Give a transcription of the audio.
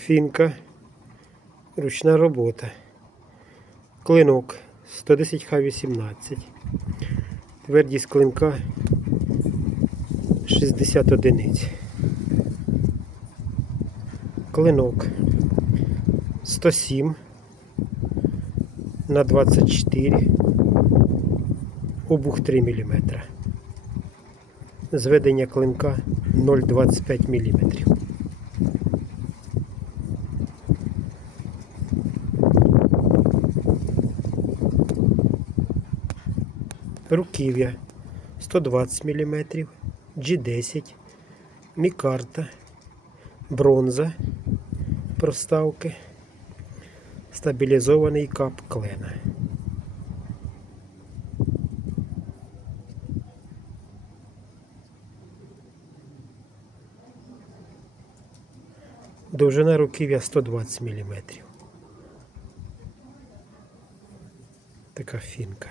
Фінка. Ручна робота. Клинок 110 Х18. Твердість клинка 60 одиниць. Клинок 107 на 24. Обух 3 мм. Зведення клинка 0,25 мм. Руків'я 120 мм, G10, мікарта, бронза, проставки, стабілізований кап клена. Довжина руків'я 120 мм. Така фінка.